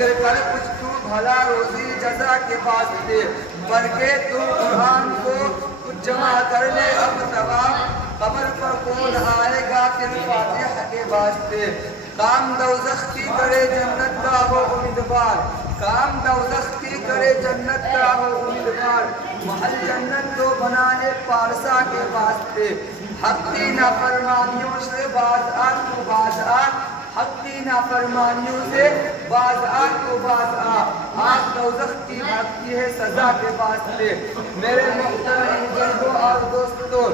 کر کچھ تو بھلا روزی جزا کے واسطے، بلکہ تو قرآن کو کچھ جمع کر لے اب ثواب قبر پر کون آئے گا پھر فاتحہ کے واسطے۔ کام دوزخ کی کرے جنت کا ہو امیدوار، کام دوزخ کی کرے جنت کا ہو امیدوار، محل جنت تو بنائے پارسا کے واسطے۔ حق کی نافرمانیوں سے باز آ تو باز آ، حق کی نافرمانیوں سے باز آ تو باز آ، آگ دوزخ کی بھاگتی ہے سزا کے واسطے۔ میرے محترم بزرگوں اور دوستوں،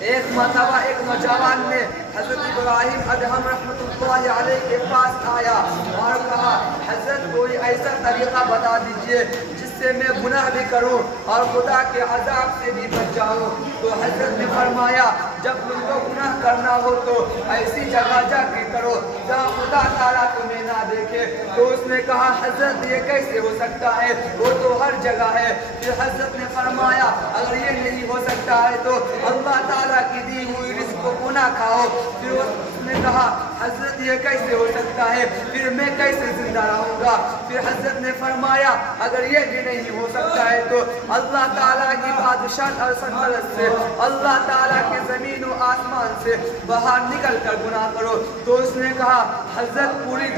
ایک مرتبہ ایک نوجوان نے حضرت ابراہیم ادہم رحمۃ اللہ علیہ کے پاس آیا اور کہا، حضرت کوئی ایسا طریقہ بتا دیجئے جس سے میں گناہ بھی کروں اور خدا کے عذاب سے بھی بچ جاؤں۔ تو حضرت نے فرمایا، جب تم کو گناہ کرنا ہو تو ایسی جگہ جا کے کرو جہاں خدا تعالیٰ تمہیں نہ دیکھے۔ تو اس نے کہا، حضرت یہ کیسے ہو سکتا ہے، وہ تو ہر جگہ ہے۔ پھر حضرت نے فرمایا، اگر یہ نہیں ہو سکتا ہے تو اللہ تعالیٰ کی دی ہوئی رزق کو نہ کھاؤ۔ پھر اس نے کہا، حضرت یہ کیسے ہو سکتا ہے، پھر میں کیسے زندہ رہوں گا؟ پھر حضرت نے فرمایا، اگر یہ بھی نہیں ہو سکتا ہے تو اللہ تعالیٰ کی بادشاہت اور سلطنت سے، اللہ تعالیٰ کے زمین و آسمان سے باہر نکل کر گناہ کرو۔ تو اس نے کہا، حضرت پوری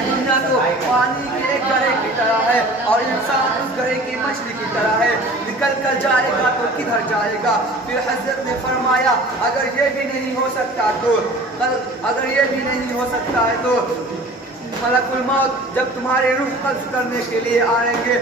دنیا تو پانی کے ایک گڑھے کی طرح ہے اور انسان اس گڑھے کی مچھلی کی طرح ہے، نکل کر جائے گا تو کدھر جائے گا؟ پھر حضرت نے فرمایا، اگر یہ بھی نہیں ہو سکتا تو ملک الموت جب تمہارے روح قبض کرنے کے لیے آئیں گے،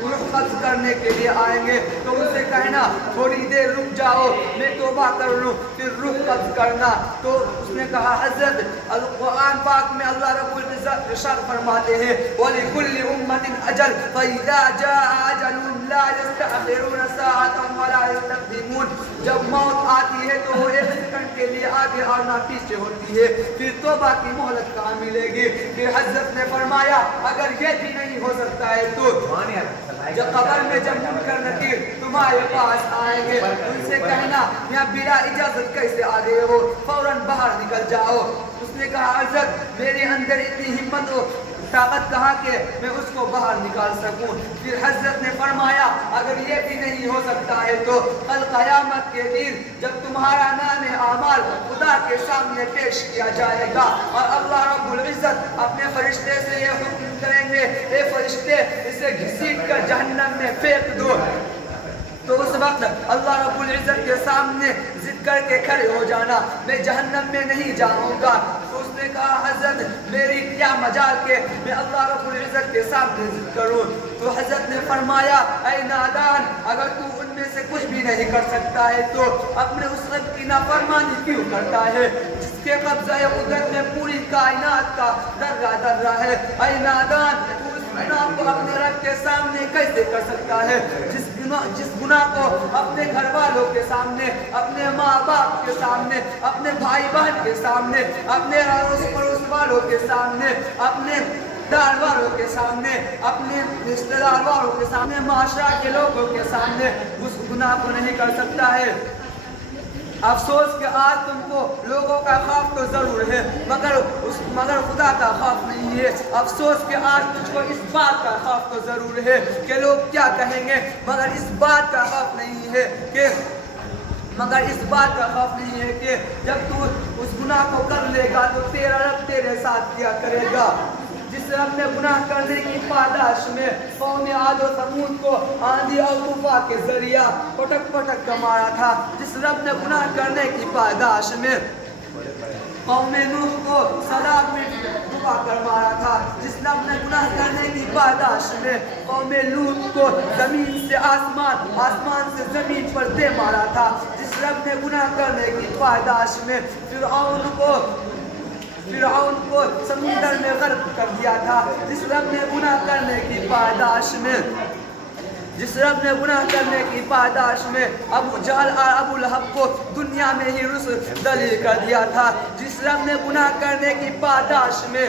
روح قبض کرنے کے لیے آئیں گے تو ان سے کہنا، تھوڑی دیر رک جاؤ میں توبہ کر لوں پھر روح قبض کرنا۔ تو اس نے کہا، حضرت القرآن پاک میں اللہ رب العزت ارشاد فرماتے ہیں، وَلِكُلِّ أُمَّةٍ أَجَلٌ فَإِذَا جَاءَ أَجَلُهُمْ لَا يَسْتَأْخِرُونَ سَاعَةً وَلَا يَسْتَقْدِمُونَ۔ جب موت آتی ہے تو وہ ایک سیکنڈ کے لیے آگے اور نہ پیچھے ہوتی ہے، پھر توبہ کی مہلت کہاں ملے گی؟ پھر حضرت نے فرمایا، اگر یہ بھی نہیں ہو سکتا ہے تو جب قبر میں جب منکر نکیر تمہارے پاس آئیں گے، ان سے کہنا، یہاں بلا اجازت کیسے آ گئے ہو، فوراً باہر نکل جاؤ۔ اس نے کہا، حضرت میرے اندر اتنی ہمت و طاقت کہاں کہ میں اس کو باہر نکال سکوں؟ پھر حضرت نے فرمایا، اگر یہ بھی نہیں ہو سکتا ہے تو کل قیامت کے دن جب تمہارا نام اعمال خدا کے سامنے پیش کیا جائے گا اور اللہ رب العزت اپنے فرشتے سے یہ حکم کریں گے، اے فرشتے اسے گھسیٹ کر جہنم میں پھینک دو، تو اس وقت اللہ رب العزت کے سامنے ضد کر کے کھڑے ہو جانا، میں جہنم میں نہیں جاؤں گا۔ تو اس نے کہا، حضرت میری کیا مجال کہ میں اللہ رب العزت کے سامنے ضد کروں؟ تو حضرت نے فرمایا، اے نادان، اگر تو ان میں سے کچھ بھی نہیں کر سکتا ہے تو اپنے اس رب کی نافرمانی کیوں کرتا ہے جس کے قبضہ قدرت میں پوری کائنات کا ذرہ ذرہ ہے؟ اے نادان، تو اس گناہ کو اپنے رب کے سامنے کیسے کر سکتا ہے جس گناہ کو اپنے گھر والوں کے سامنے، اپنے ماں باپ کے سامنے، اپنے بھائی بہن کے سامنے، اپنے اڑوس پڑوس والوں کے سامنے، اپنے دار والوں کے سامنے، اپنے رشتہ دار والوں کے سامنے، معاشرہ کے لوگوں کے سامنے اس گناہ کو نہیں کر سکتا ہے؟ افسوس کہ آج تم کو لوگوں کا خوف تو ضرور ہے مگر خدا کا خوف نہیں ہے۔ افسوس کہ آج تجھ کو اس بات کا خوف تو ضرور ہے کہ لوگ کیا کہیں گے، مگر اس بات کا خوف نہیں ہے کہ جب تو اس گناہ کو کر لے گا تو تیرا رب تیرے ساتھ کیا کرے گا۔ جس رب نے گناہ کرنے کی پاداش میں قوم عاد و ثمود کو آندھی اور طوفان کے ذریعہ پٹک کر مارا تھا، جس رب نے گناہ کرنے کی پاداش میں قوم نوح کو سیلاب میں ڈبا کر مارا تھا، جس رب نے گناہ کرنے کی پاداش میں قوم لوط کو زمین سے آسمان سے زمین پر دے مارا تھا، جس رب نے گناہ کرنے کی پاداش میں فرعون کو سمندر میں غرق کر دیا تھا، جس رب نے گناہ کرنے کی پاداش میں ابو جہل اور ابو لہب کو دنیا میں ہی رسل ذلیل کر دیا تھا، جس رب نے گناہ کرنے کی پاداش میں